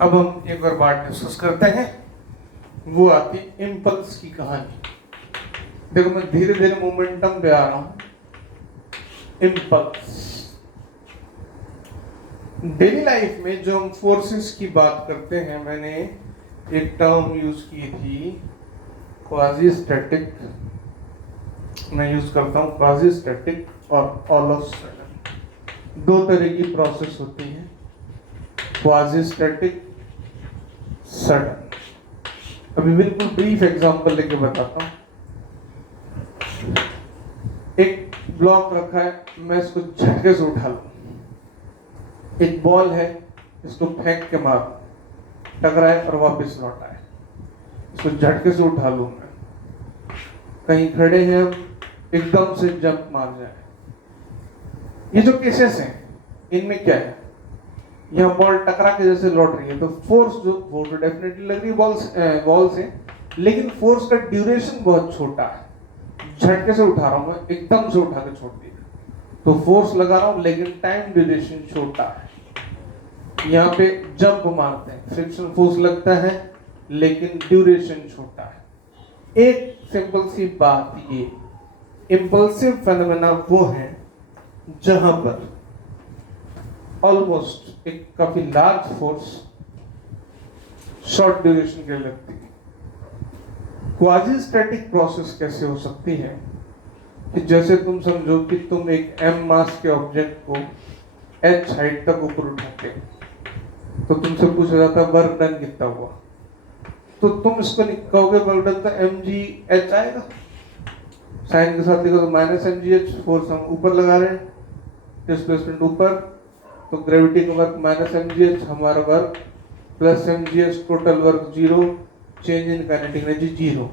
अब हम एक और बात डिस्कस करते हैं, वो आती इम्पल्स की कहानी। देखो मैं धीरे धीरे मोमेंटम पे आ रहा हूं। इम्पल्स डेली लाइफ में जो हम फोर्सेस की बात करते हैं, मैंने एक टर्म यूज की थी क्वाजी स्टैटिक। मैं यूज करता हूं क्वाजी स्टैटिक और ऑल ऑफ सडन। दो तरह की प्रोसेस होती है, क्वाजी स्टैटिक, सडन। अभी बिल्कुल ब्रीफ एग्जांपल लेके बताता हूं। एक ब्लॉक रखा है, मैं इसको झटके से उठा लूं। एक बॉल है, इसको फेंक के मार टकराए और वापस लौट आए, इसको झटके से उठा लूं मैं। कहीं खड़े हैं हम, एकदम से जंप मार जाए। ये जो केसेस हैं, इनमें क्या है, यहाँ बॉल टकरा के जैसे लौट रही है, तो फोर्स वो तो डेफिनेटली लग रही है बॉल से, लेकिन फोर्स का ड्यूरेशन बहुत छोटा है। झटके से उठा रहा हूं मैं, एकदम से उठा के छोड़ दिया, तो फोर्स लगा रहा हूं लेकिन टाइम ड्यूरेशन छोटा है। यहाँ पे जंप मारते हैं, फ्रिक्शन फोर्स लगता है लेकिन ड्यूरेशन छोटा है। एक सिंपल सी बात, ये इंपल्सिव फेनोमेना वो है जहां पर ऑलमोस्ट एक काफी लार्ज फोर्स शॉर्ट ड्यूरेशन के लिए लगती है। क्वाजी स्टैटिक प्रोसेस कैसे हो सकती है कि जैसे तुम समझो कि तुम एक m मास के ऑब्जेक्ट को h हाइट तक ऊपर उठाते हो, तो तुमसे पूछा जाता है वर्क डन कितना हुआ, तो तुम इसको कहोगे वर्क डन तो mgh आएगा, साइन के साथ लिखो तो माइनस mgh। फोर्स हम ऊपर लगा रहे हैं, डिस्प्लेसमेंट ऊपर, तो ग्रेविटी का वर्क माइनस mgh, हमारा work plus mgh, total work zero, change in kinetic energy zero.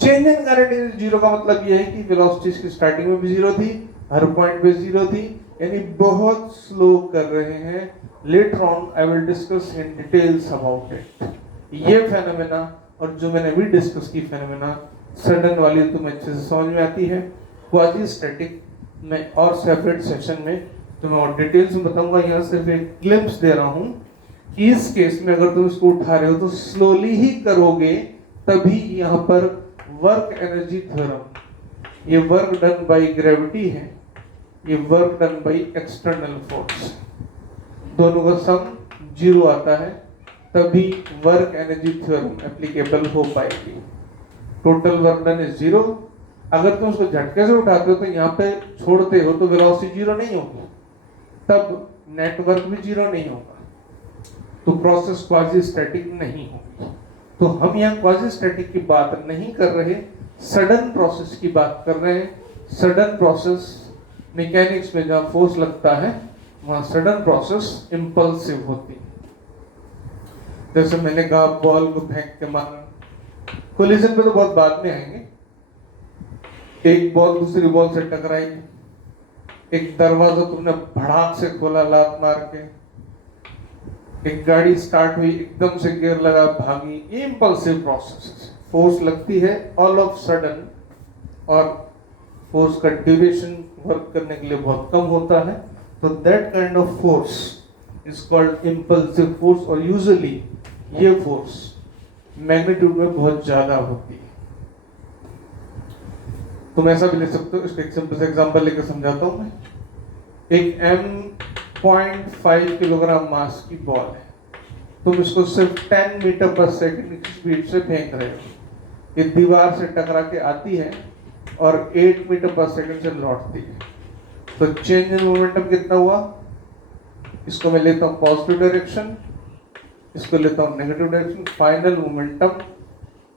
Change in kinetic energy zero का मतलब यह है कि वेलोसिटी की स्टार्टिंग में भी जीरो थी, हर पॉइंट पे जीरो थी, यानी बहुत स्लो कर रहे हैं। Later on I will discuss in details about it. ये फेनोमेना और जो मैंने अभी डिस्कस की फेनोमेना सडन वाली तुम्हें अच्छे से समझ में आती है। क्वाजी स्टैटिक में और सेपरेट सेक्शन में तुम्हें और डिटेल्स में बताऊंगा। यहाँ सिर्फ एक ग्लिम्प्स दे रहा हूँ कि इस केस में अगर तुम इसको उठा रहे हो तो स्लोली ही करोगे, तभी यहाँ पर वर्क एनर्जी थ्योरम, ये वर्क डन बाय ग्रेविटी है, ये work done by external force, दोनों का सम जीरो आता है, तभी वर्क एनर्जी थ्योरम एप्लीकेबल हो पाएगी। Total work done is zero. अगर तुम उसको झटके से उठाते हो तो यहाँ पे छोड़ते हो तो वेलोसिटी जीरो नहीं होगी, तब नेटवर्क भी जीरो नहीं होगा, तो प्रोसेस क्वाजी स्टैटिक नहीं होगी। तो हम यहाँ क्वाजी स्टैटिक की बात नहीं कर रहे, सडन प्रोसेस की बात कर रहे हैं। सडन प्रोसेस मैकेनिक्स में जहाँ फोर्स लगता है, वहाँ सडन प्रोसेस इंपल्सिव होती है। जैसे मैंने कहा बॉल को फेंक के मारना, कोलिजन पे तो बहुत बाद में आएंगे। एक बॉल दूसरी बॉल से टकराई, एक दरवाजा तुमने भड़ाक से खोला लात मार के, एक गाड़ी स्टार्ट हुई, एकदम से गियर लगा भागी, ये इंपल्सिव प्रोसेस है। फोर्स लगती है ऑल ऑफ सडन, और फोर्स का ड्यूरेशन वर्क करने के लिए बहुत कम होता है, तो that kind of force is called impulsive force. और यूजुअली ये फोर्स मैग्नीट्यूड में बहुत ज्यादा होती है। तुम ऐसा भी ले सकते हो, इसका एक सिंपल सा एग्जांपल लेकर समझाता हूं मैं। एक m.5 किलोग्राम मास की बॉल है, तुम इसको सिर्फ 10 मीटर पर सेकंड की स्पीड से फेंक रहे हो। ये दीवार से टकरा के आती है और 8 मीटर पर सेकंड से लौटती है, तो चेंज इन मोमेंटम कितना हुआ? इसको मैं लेता हूँ पॉजिटिव डायरेक्शन, इसको लेता हूँ negative direction. Final momentum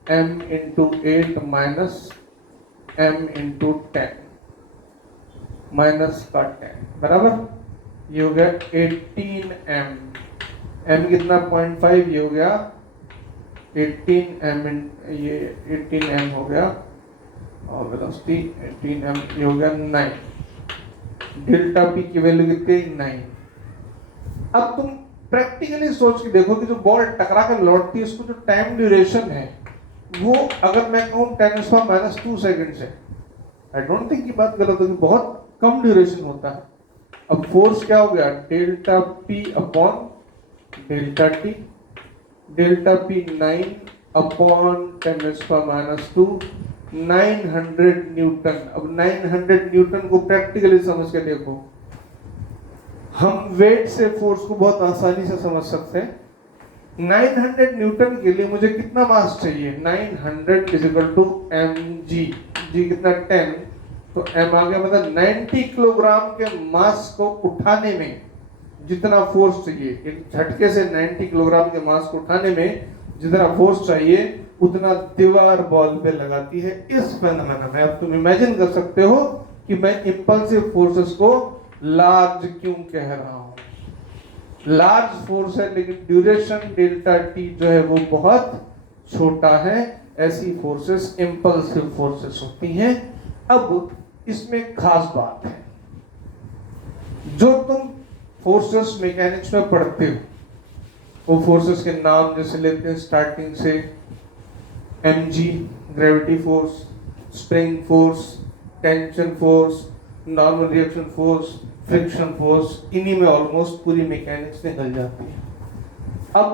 m into 8 minus m into 10 minus का 10 बराबर, ये हो गया 18m। m कितना 0.5, ये हो गया 18m, ये 18m हो गया, और वेलोसिटी 18m, ये हो गया 9। डेल्टा p की वैल्यू कितनी? 9। अब तुम प्रैक्टिकली सोच के देखो कि जो बॉल टकरा कर लौटती है, उसको जो टाइम ड्यूरेशन है, वो अगर मैं कहूँ 10⁻² सेकंड से, आई डोंट थिंक की बात गलत होगी, बहुत कम ड्यूरेशन होता है। अब फोर्स क्या हो गया? Delta p upon delta t। Delta P 9/10⁻², 900 Newton. अब 900 न्यूटन को प्रैक्टिकली समझ के देखो, हम वेट से फोर्स को बहुत आसानी से समझ सकते हैं। 900 न्यूटन के लिए मुझे कितना मास चाहिए? 900 mg, जी कितना 10, तो m आ गया, मतलब 90 किलोग्राम के मास को उठाने में जितना फोर्स चाहिए, एक झटके से 90 किलोग्राम के मास को उठाने में जितना फोर्स चाहिए उतना दीवार बॉल पे लगाती है। इस फेनोमेना में अब तुम इमेजिन कर सकते हो कि मैं इंपल्सिव फोर्सेस को लार्ज क्यों कह रहा हूं। लार्ज फोर्स है लेकिन ड्यूरेशन डेल्टा टी जो है वो बहुत छोटा है। ऐसी फोर्सेस इंपल्सिव फोर्सेस होती हैं। अब इसमें खास बात है, जो तुम फोर्सेस मैकेनिक्स में पढ़ते हो वो फोर्सेस के नाम जैसे लेते हैं स्टार्टिंग से, mg gravity force, spring force, tension force, normal reaction force, friction force, इन्हीं में ऑलमोस्ट पूरी मैकेनिक्स निकल जाती है। अब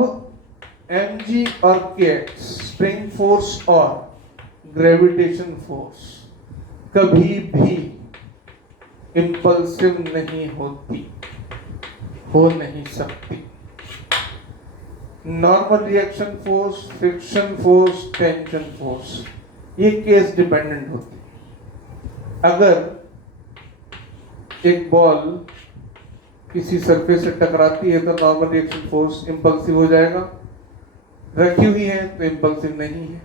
mg और kx, स्प्रिंग फोर्स और ग्रेविटेशन फोर्स, कभी भी इंपल्सिव नहीं होती, हो नहीं सकती। Normal reaction force, friction force, tension force, ये केस डिपेंडेंट होती है। अगर एक बॉल किसी सरफेस से टकराती है तो नॉर्मल रिएक्शन फोर्स इंपल्सिव हो जाएगा, रखी हुई है तो इंपल्सिव नहीं है।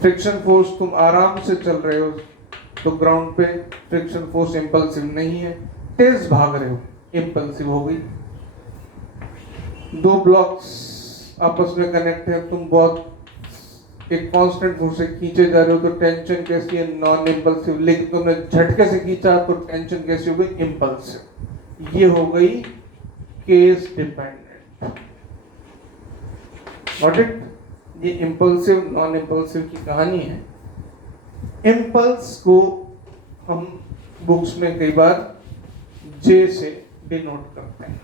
फ्रिक्शन फोर्स, तुम आराम से चल रहे हो तो ग्राउंड पे फ्रिक्शन फोर्स इंपल्सिव नहीं है, तेज भाग रहे हो, इंपल्सिव हो गई। दो ब्लॉक्स आपस में कनेक्ट है, तुम बहुत एक कांस्टेंट फोर्स से खींचे जा रहे हो तो टेंशन कैसी है? Non impulsive. लेकिन तुमने झटके से खींचा तो टेंशन कैसी हो गई? इंपल्सिव। ये हो गई केस डिपेंडेंट। Got it? ये इंपल्सिव नॉन इंपल्सिव की कहानी है। इंपल्स को हम बुक्स में कई बार जे से डिनोट करते हैं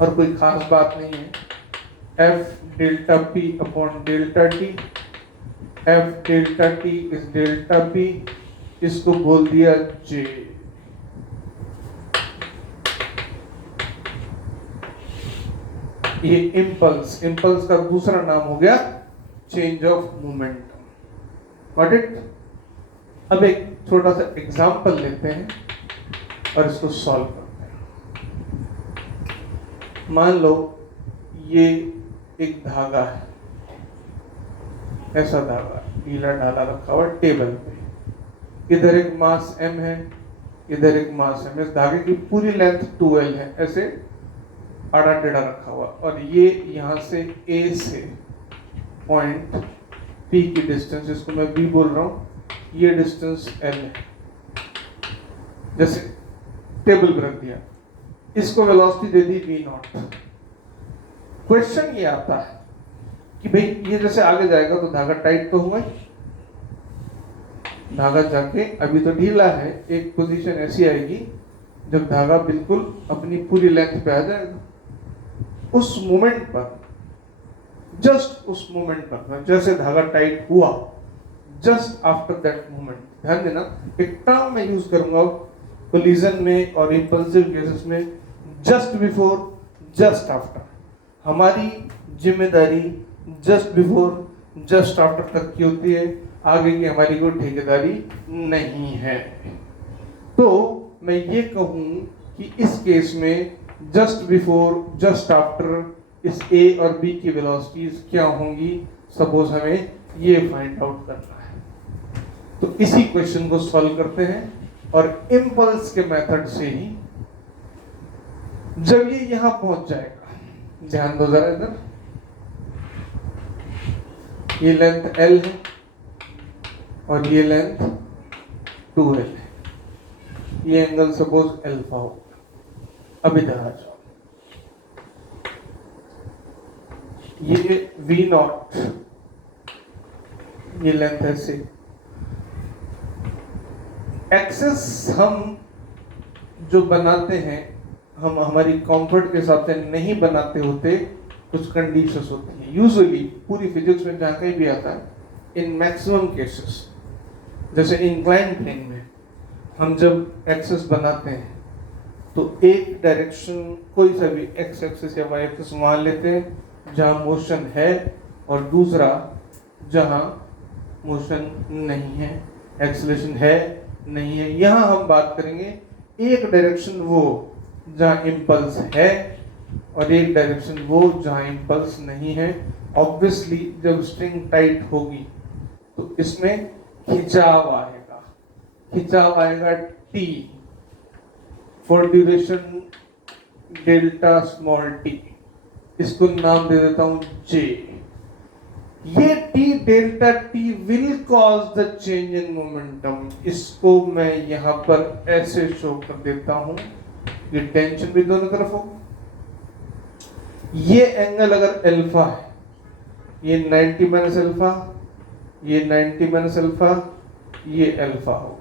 और कोई खास बात नहीं है। F delta P upon delta T, F delta T is delta P, इसको बोल दिया जे। ये इंपल्स, इंपल्स का दूसरा नाम हो गया change of momentum. Got it? अब एक छोटा सा एग्जांपल लेते हैं और इसको सॉल्व करते हैं। मान लो ये एक धागा है, ऐसा धागा ढीला ढाला रखा हुआ टेबल पे। इधर एक मास m है, इधर एक मास m। इस धागे की पूरी लेंथ 2l है, ऐसे आड़ा टेढ़ा रखा हुआ, और ये यहां से A से पॉइंट P की डिस्टेंस, इसको मैं B बोल रहा हूं, ये डिस्टेंस L है। जैसे टेबल पे रख दिया, इसको वेलोसिटी दे दी v0। क्वेश्चन ये आता है कि भाई ये जैसे आगे जाएगा तो धागा टाइट तो हुआ ही, धागा जाके अभी तो ढीला है, एक पोजीशन ऐसी आएगी जब धागा बिल्कुल अपनी पूरी लेंथ पे आ जाएगा। उस मोमेंट पर, जस्ट उस मोमेंट पर, जैसे धागा टाइट हुआ, जस्ट आफ्टर दैट मोमेंट, ध्यान देना एक टर्म मैं यूज करूंगा कोलिजन में और इंपल्सिव केसेस में, जस्ट बिफोर, जस्ट आफ्टर। हमारी जिम्मेदारी जस्ट बिफोर, जस्ट आफ्टर तक की होती है, आगे की हमारी कोई ठेकेदारी नहीं है। तो मैं ये कहूं कि इस केस में जस्ट बिफोर, जस्ट आफ्टर, इस A और B की वेलोसिटीज क्या होंगी, सपोज हमें ये फाइंड आउट करना है। तो इसी क्वेश्चन को सॉल्व करते हैं और इंपल्स के मेथड से ही। जब ये यहां पहुंच जाएगा, ध्यान दो जरा इधर, ये लेंथ L है और ये लेंथ 2L है, ये एंगल सपोज अल्फा हो। अब इधर आ जाओ, ये v0, ये लेंथ है से। एक्सेस हम जो बनाते हैं, हम हमारी कंफर्ट के हिसाब से नहीं बनाते होते, कुछ कंडीशंस होती हैं। यूजुअली पूरी फिजिक्स में जहाँ कहीं भी आता है, इन मैक्सिमम केसेस, जैसे इंक्लाइन प्लेन में हम जब एक्सेस बनाते हैं तो एक डायरेक्शन कोई सा भी एक्स एक्सिस या वाई एक्सिस वहाँ लेते हैं जहाँ मोशन है, और दूसरा जहाँ मोशन नहीं है, एक्सेलरेशन है नहीं है। यहाँ हम बात करेंगे एक डायरेक्शन वो जहाँ इम्पल्स है और एक डायरेक्शन वो जहाँ इम्पल्स नहीं है। ऑब्वियसली जब स्ट्रिंग टाइट होगी तो इसमें खिंचाव आएगा, खिंचाव आएगा T for duration delta small t, इसको नाम दे देता हूं J। ये T delta T will cause the change in momentum, इसको मैं यहां पर ऐसे शो कर देता हूं। ये टेंशन भी दोनों तरफ होगी। ये एंगल अगर अल्फा है, ये 90 माइनस अल्फा, ये 90 माइनस अल्फा, ये अल्फा हो गया।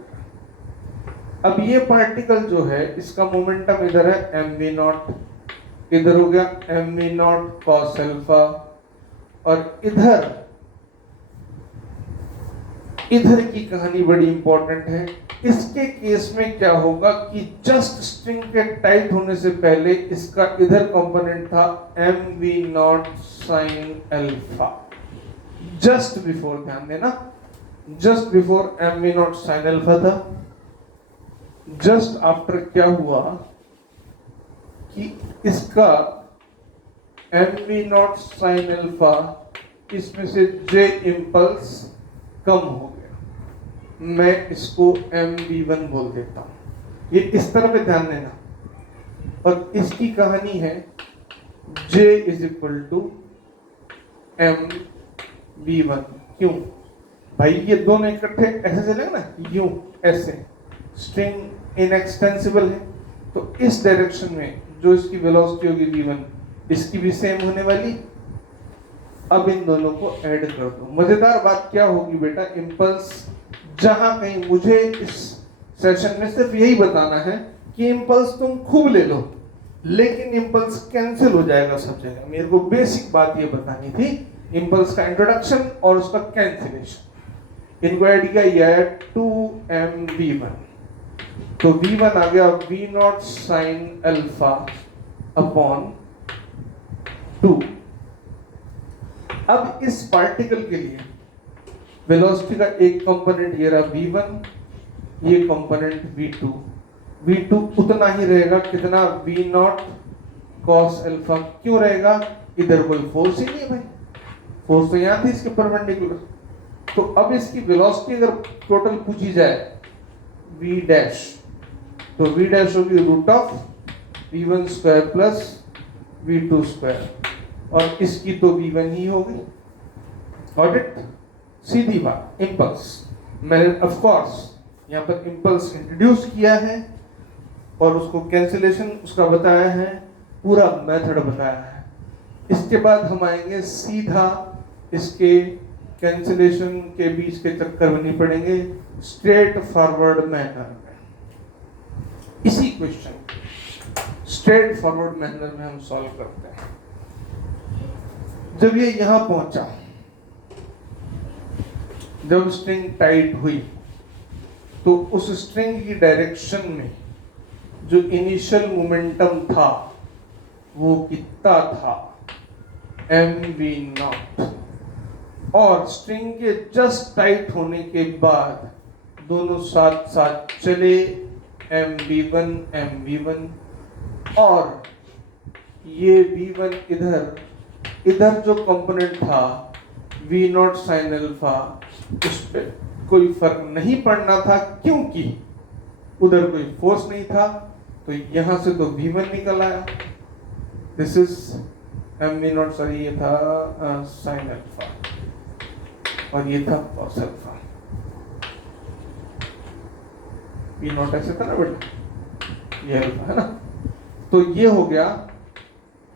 अब ये पार्टिकल जो है इसका मोमेंटम इधर है mv नॉट, इधर हो गया mv नॉट कॉस अल्फा, और इधर की कहानी बड़ी इंपॉर्टेंट है। इसके केस में क्या होगा कि जस्ट स्ट्रिंग के टाइट होने से पहले इसका इधर कंपोनेंट था mv not sign alpha, just before, ध्यान देना, just before mv not sign alpha था। जस्ट आफ्टर क्या हुआ कि इसका mv नॉट साइन अल्फा, इसमें से j इम्पल्स कम हो गया, मैं इसको mv1 बोल देता हूं। ये इस तरह पे ध्यान देना। और इसकी कहानी है j is equal to mv1। क्यों भाई? ये दोनों इकट्ठे ऐसे चलेंगे ना, यूं ऐसे, स्ट्रिंग इनएक्सटेंसिबल है, तो इस डायरेक्शन में जो इसकी वेलोसिटी होगी v1, इसकी भी सेम होने वाली। अब इन दोनों को ऐड कर दो। मजेदार बात क्या होगी बेटा, इम्पल्स जहां कहीं, मुझे इस सेशन में सिर्फ यही बताना है कि इम्पल्स तुम खूब ले लो, लेकिन इम्पल्स कैंसिल हो जाएगा सब जगह। मेरे को बेसिक बात ये बतानी थी, इम्पल्स का इंट्रोडक्शन और उसका कैंसिलेशन। इनको ऐड किया ये है 2mv1, तो v1 आ गया v not sign alpha upon 2। अब इस पार्टिकल के लिए वेलोसिटी का एक कंपोनेंट ये रहा v1, ये कंपोनेंट v2। v2 उतना ही रहेगा कितना, v नॉट कॉस अल्फा। क्यों रहेगा? इधर कोई फोर्स ही नहीं है भाई, फोर्स तो यहां थी इसके परपेंडिकुलर। तो अब इसकी वेलोसिटी अगर टोटल पूछी जाए v डैश, तो v डैश होगी root of v1 square plus v2 square, और इसकी तो v1 ही होगी। Got it? सीधी बात। इम्पल्स मैंने ऑफ कोर्स यहाँ पर इम्पल्स इंट्रोड्यूस किया है और उसको कैंसिलेशन उसका बताया है, पूरा मेथड बताया है। इसके बाद हम आएंगे सीधा इसके कैंसिलेशन के बीच के चक्कर में नहीं पड़ेंगे, स्ट्रेट फॉरवर्ड मैनर में। इसी क्वेश्चन स्ट्रेट फॉरवर्ड मैनर में हम सॉल्व करते हैं। जब ये यहां पहुंचा, जब स्ट्रिंग टाइट हुई, तो उस स्ट्रिंग की डायरेक्शन में जो इनिशियल मोमेंटम था वो कितना था, mv नॉट। और स्ट्रिंग के जस्ट टाइट होने के बाद दोनों साथ साथ चले, mv1 mv1, और ये v1 इधर जो कंपोनेंट था v नॉट साइन अल्फा, उस पर कोई फर्क नहीं पड़ना था क्योंकि उधर कोई फोर्स नहीं था। तो यहां से तो v1 निकल आया, this is mv not, sorry ये था साइन अल्फा और ये था कॉस अल्फा। v नॉट ऐसे था ना बेटा, ये अल्फा है ना। तो ये हो गया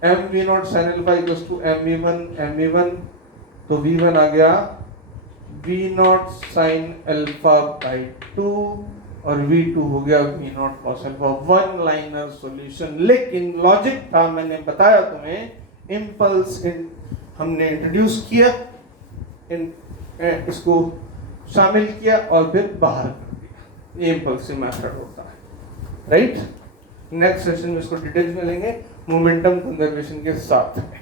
mv not sign alpha equals to mv1, तो v1 आ गया v not sign alpha by 2 और v2 हो गया v not cos alpha. One liner solution. लेकिन लॉजिक था, मैंने बताया तुम्हें, इम्पल्स हमने इंट्रोड्यूस किया, इसको शामिल किया और फिर बाहर कर दिया। ये इम्पल्सिव मेथड होता है, राइट। नेक्स्ट सेशन में इसको डिटेल्स में लेंगे मोमेंटम कंजर्वेशन के साथ में।